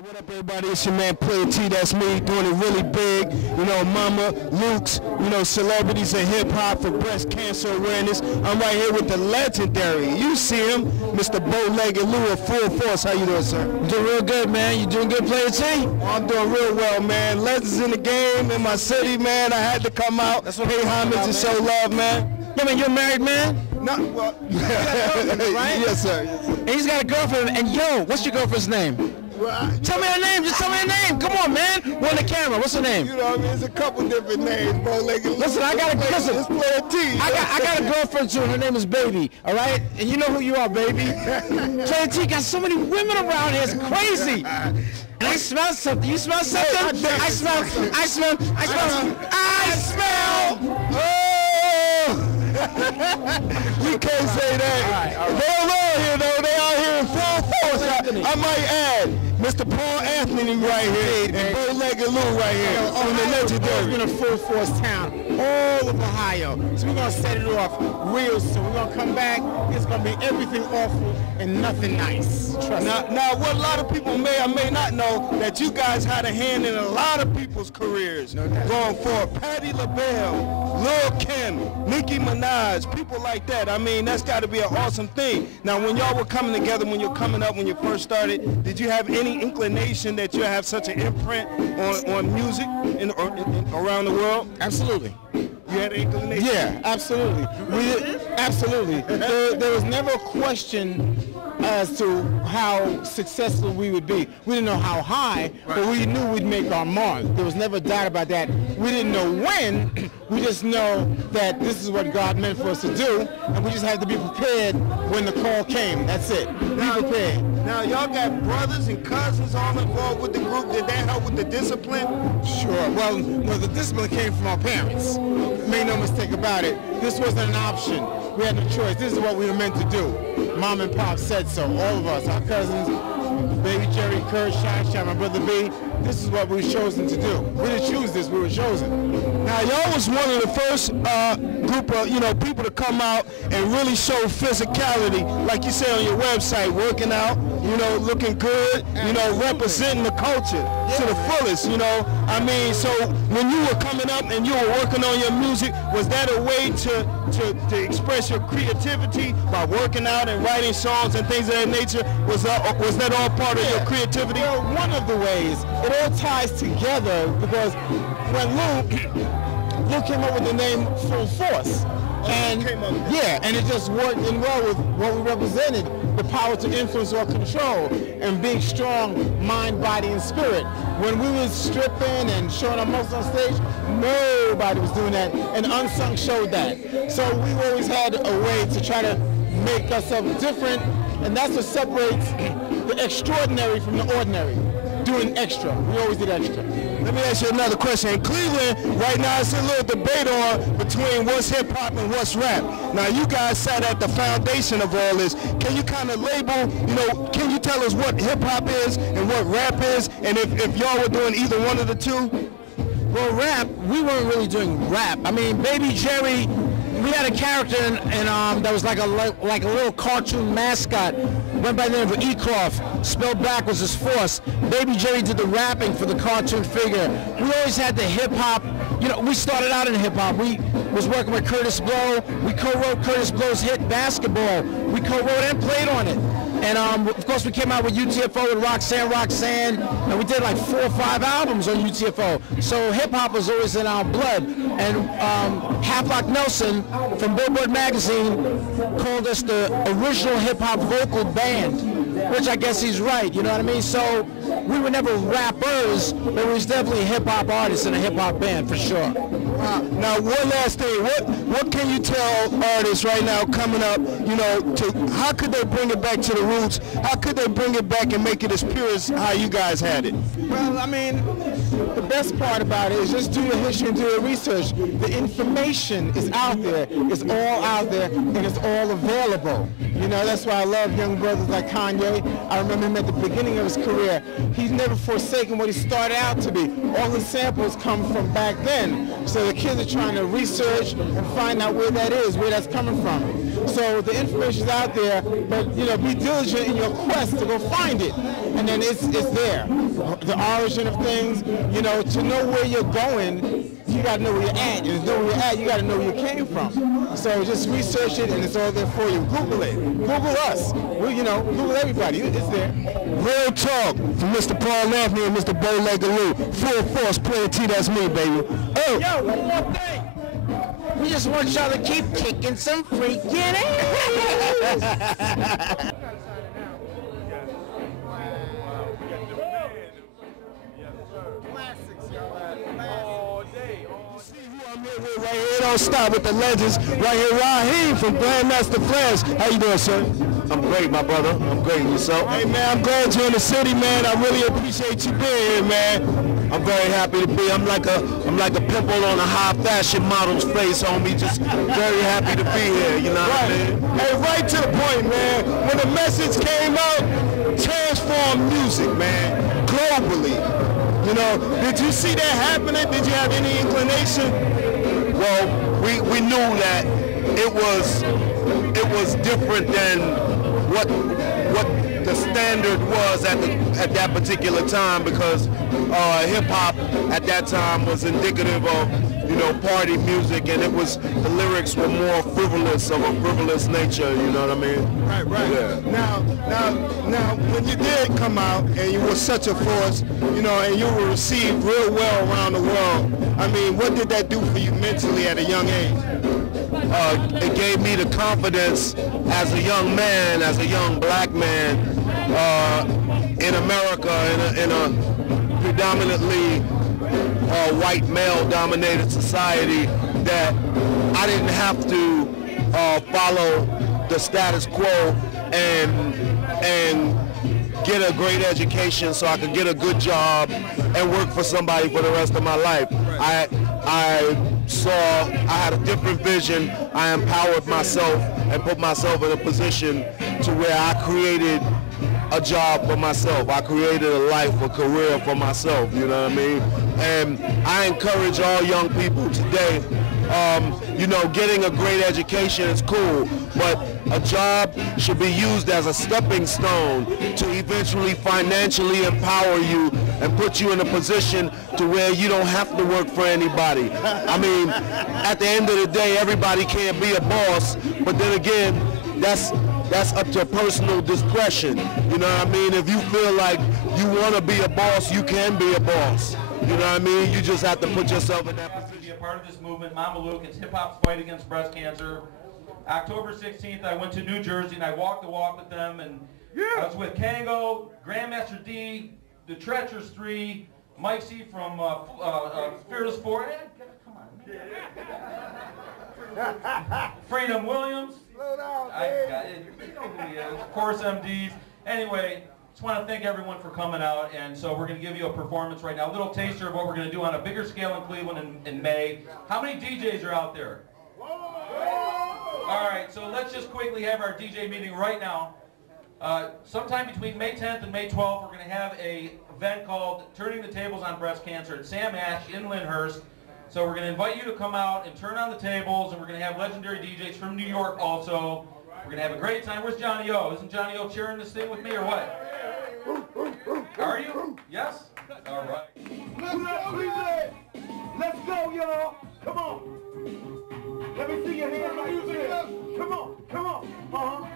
What up, everybody? It's your man Playa T. That's me, doing it really big. You know, Mama, Luke's, you know, celebrities in hip-hop for breast cancer awareness. I'm right here with the legendary, you see him, Mr. Bow-Legged Lou of Full Force. How you doing, sir? I'm doing real good, man. You doing good, Playa T? I'm doing real well, man. Legends in the game, in my city, man. I had to come out, pay homage and show love, man. Yeah, man, you're a married man? Not, well, right? Yes, sir. And he's got a girlfriend. And yo, what's your girlfriend's name? Well, Tell me her name. Just tell me her name. Come on, man. We're on the camera. What's her name? you know what I mean? It's a couple different names, Bow-Legged Lou. Listen, I got a listen. It's Playa T. I got a girlfriend too. Her name is Baby. All right, and you know who you are, Baby. Playa T got so many women around here. It's crazy. And I smell something. You smell something? I smell. We can't say that. All right. They're around here, though. They out here in full force. I might add, Mr. Paul Anthony right here and Bow-Legged Lou right here. On the legendary. We're in a full force town, all of Ohio. So we're going to set it off real soon. We're going to come back. It's going to be everything awful and nothing nice. Trust me. Now, what a lot of people may or may not know, that you guys had a hand in a lot of people's careers going forward. Patti LaBelle, Lil' Kim, Nicki Minaj, people like that. I mean, that's got to be an awesome thing. Now, when y'all were coming together, when you're coming up, when you first started, did you have any inclination that you have such an imprint on music around the world? Absolutely. You had an inclination? Yeah, absolutely. Absolutely. There was never a question as to how successful we would be. We didn't know how high, but we knew we'd make our mark. There was never a doubt about that. We didn't know when. We just know that this is what God meant for us to do, and we just had to be prepared when the call came. That's it. Be prepared. Now, y'all got brothers and cousins all involved with the group. Did that help with the discipline? Sure. Well, the discipline came from our parents. Make no mistake about it. This wasn't an option. We had no choice. This is what we were meant to do. Mom and Pop said so. All of us, our cousins, Baby Jerry, Kurt, Shine, my brother B. This is what we were chosen to do. We didn't choose this. We were chosen. Now, y'all was one of the first group of, you know, people to come out and really show physicality, like you say on your website, working out, you know, looking good, you know, representing the culture to the fullest, you know. I mean, so when you were coming up and you were working on your music, was that a way to express your creativity by working out and writing songs and things of that nature? Was that all part of your creativity? Well, one of the ways. It all ties together because when Luke came up with the name Full Force, and and it just worked in well with what we represented, the power to influence or control, and being strong, mind, body, and spirit. When we was stripping and showing our muscles on stage, nobody was doing that, and Unsung showed that. So we always had a way to try to make ourselves different, and that's what separates the extraordinary from the ordinary. Doing extra. We always did extra. Let me ask you another question. In Cleveland, right now, it's a little debate on between what's hip-hop and what's rap. Now, you guys sat at the foundation of all this. Can you kind of label, you know, can you tell us what hip-hop is and what rap is, and if y'all were doing either one of the two? Well, rap, we weren't really doing rap. I mean, Baby Jerry, we had a character that was like a little cartoon mascot, went by the name of Ecroft, spelled backwards as Force. Baby Jerry did the rapping for the cartoon figure. We always had the hip-hop, you know, we started out in hip-hop. We was working with Curtis Blow. We co-wrote Curtis Blow's hit Basketball. We co-wrote and played on it. And of course we came out with UTFO and Roxanne, and we did like 4 or 5 albums on UTFO. So hip hop was always in our blood. And Halflock Nelson from Billboard magazine called us the original hip hop vocal band, which I guess he's right, you know what I mean? So we were never rappers, but we was definitely hip hop artists in a hip hop band for sure. Now, one last thing, what can you tell artists right now coming up, you know, how could they bring it back to the roots? How could they bring it back and make it as pure as how you guys had it? Well, I mean, the best part about it is just do your history and do your research. The information is out there. It's all out there, and it's all available. You know, that's why I love young brothers like Kanye. I remember him at the beginning of his career. He's never forsaken what he started out to be. All the samples come from back then. So the kids are trying to research and find out where that is, where that's coming from. So the information's out there, but you know, be diligent in your quest to go find it. And then it's there. The origin of things, you know, to know where you're going, you got to know where you're at. And to know where you're at, you got to know where you came from. So just research it, and it's all there for you. Google it. Google us. You know, Google everybody. It's there. Real talk from Mr. Paul Anthony and Mr. Bo Legaloo. Full force, Playa T, that's me, baby. Oh. Yo, one more thing. We just want y'all to keep kicking some freaking ass. I'm here with right here. Don't stop with the legends. Right here, Rahiem from Grandmaster Flash. How you doing, sir? I'm great, my brother. I'm great. Yourself? Hey, man, I'm glad you're in the city, man. I really appreciate you being here, man. I'm very happy to be. I'm like a pimple on a high fashion model's face, homie. Just very happy to be here. You know what I mean? Hey, right to the point, man. When the message came out, transform music, man, globally. You know, did you see that happening? Did you have any inclination? Well, we knew that it was different than what the standard was at that particular time, because hip hop at that time was indicative of, you know, party music, and the lyrics were more frivolous, of a frivolous nature. You know what I mean? Right. Yeah. Now, when you did come out and you were such a force, you know, and you were received real well around the world, I mean, what did that do for you mentally at a young age? It gave me the confidence as a young man, as a young black man in America, in a predominantly white male-dominated society, that I didn't have to follow the status quo and get a great education so I could get a good job and work for somebody for the rest of my life. I saw I had a different vision. I empowered myself and put myself in a position to where I created a job for myself. I created a life, a career for myself, you know what I mean? And I encourage all young people today, you know, getting a great education is cool, but a job should be used as a stepping stone to eventually financially empower you and put you in a position to where you don't have to work for anybody. I mean, at the end of the day, everybody can't be a boss, but then again, that's up to personal discretion. You know what I mean? If you feel like you want to be a boss, you can be a boss. You know what I mean? You just have to put yourself in that position. To be a part of this movement, Mama Luke, it's hip-hop's fight against breast cancer. October 16th, I went to New Jersey and I walked the walk with them, and I was with Kango, Grandmaster D, the Treacherous 3, Mike C from Fearless 4, come on, Freedom Williams, you know who he is, of course MDs. Anyway, just want to thank everyone for coming out, and so we're going to give you a performance right now, a little taster of what we're going to do on a bigger scale in Cleveland in May. How many DJs are out there? All right, so let's just quickly have our DJ meeting right now. Sometime between May 10th and May 12th, we're going to have an event called Turning the Tables on Breast Cancer at Sam Ash in Lyndhurst. So we're going to invite you to come out and turn on the tables, and we're going to have legendary DJs from New York also. We're going to have a great time. Where's Johnny O? Isn't Johnny O cheering this thing with me or what? Are you? Yes? All right. Let's go, Cleveland! Let's go, y'all! Come on! Let me see your hands like this. Come on, come on.